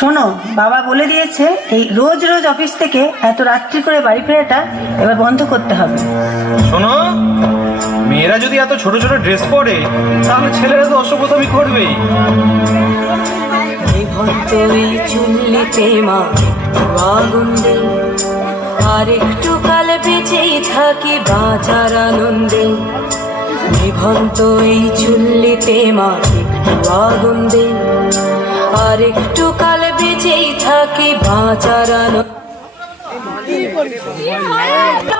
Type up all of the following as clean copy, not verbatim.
শোনো, বাবা বলে দিয়েছে এই রোজ রোজ অফিস থেকে এত রাত্রি করে বাড়ি ফেরাটা এবার বন্ধ করতে হবে। শোনো, মেয়েরা যদি এত ছোট ছোট ড্রেস পরে তাহলে ছেলেরা তো অসভ্যতামি করবেই। চুল্লিতে মা আগুন দে, আর একটু কাল বেঁচেই থাকি বাঁচার আনন্দে। নিভন্ত এই চুল্লিতে মা একটু আগুন দে, আর একটু কাল বেঁচেই থাকি বাঁচার আনন্দে।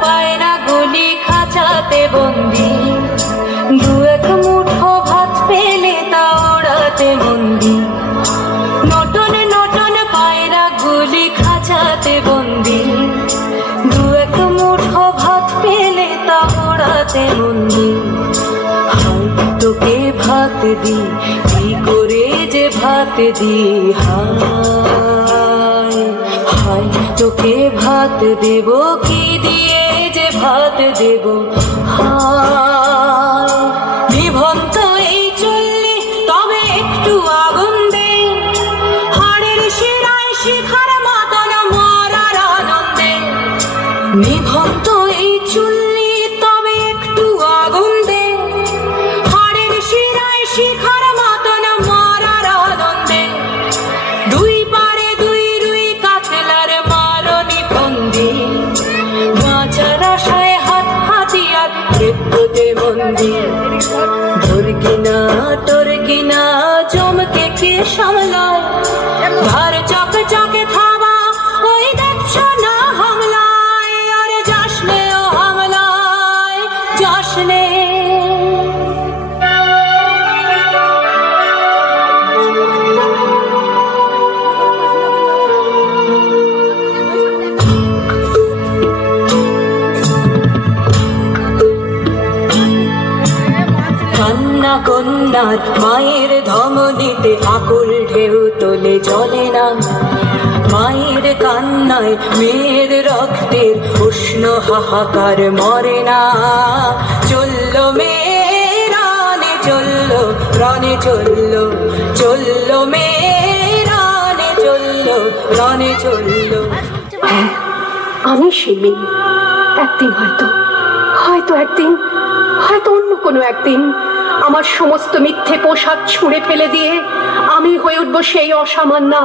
পায়রা গুলি খাঁচাতে বন্দি, দু এক মুঠো ভাত পেলে তা ওড়াতে মন্দি। নটন নটন পায়রা গুলি খাঁচাতে বন্দি, দু এক মুঠো ভাত পেলে তা ওড়াতে মন্দি। হায় তোকে ভাত দি, কি করে যে ভাত দি, হায় হায় তোকে ভাত দেব, কি দিয়ে যে ভাত দেব, হায়। নিভন্ত এই চুল্লি তবে একটু আগুন দে, হাড়ের শিরায় শিখার মতন মরার আনন্দে। নিভন্ত এই চুল্লি তবে একটু আগুন দে, হাড়ের শিরায় শিখার মতন মরার আনন্দে। দুই পারে দুই রুই কাতলার মারনি বন্দি, বাঁচার আশায় হাত হাতিয়ার মৃত্যুতে বন্দি। ধর কিনা তোর কিনা জমকে কে সামলায়, ধার চকে চকে থাবা ওই দেখছো না হামলায়। আরে যাসনে ও হামলায় যাসনে। কান্না কন্যার মায়ের ধমনীতে আকুল ঢেউ তোলে জলে না। মায়ের কান্নায় মেয়ের রক্তের উষ্ণ হাহাকার মরে না। চললো মেয়ে রানে চললো, রানে চললো, চললো মেয়ে রানে চললো, রানে চললো। আমি সেই মেয়ে, একদিন হয়তো হয়তো একদিন হয়তো অন্য কোনো একদিন আমার সমস্ত মিথ্যে পোশাক ছুঁড়ে ফেলে দিয়ে আমি হয়ে উঠবো সেই অসামান্যা।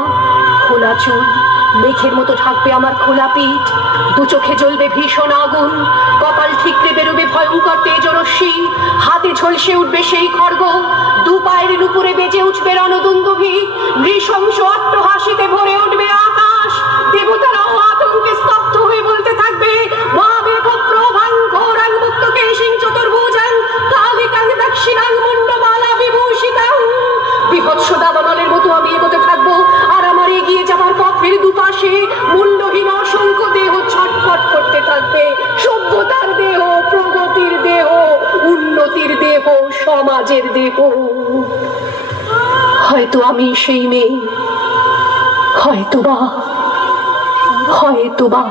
খোলা চুল মেঘের মতো ঢাকবে আমার খোলা পিঠ, দু চোখে জ্বলবে ভীষণ আগুন, কপাল ঠিকরে বেরোবে ভয়ঙ্কর তেজরশ্মি, হাতে ঝলসে উঠবে সেই খড়গ, দু পায়ের উপরে বেজে উঠবে রণদুন্দুভি, নৃশংস অট্টহাসিতে ভরে উঠবে আকাশ। দেবতারাও আতঙ্কে স্তব্ধ হয়ে বলতে থাকবে, মা বেগপ্রভাং ঘোরাং মুক্তকেশিং চতুর্ভুজাং কালিকাং দক্ষিণাং মুন্ডমালা বিভূষিতাং। বিভৎস দাবানলের মতো আমি এগোতে থাকবো, আর আমার এগিয়ে যাবার পথের দুপাশে মুন্ডহীন অসংখ্য দেহ ছটফট করতে থাকবে। সভ্যতার দেহ, প্রগতির দেহ, উন্নতির দেহ, সমাজের দেহ। হয়তো আমি সেই মেয়ে, হয়তো বা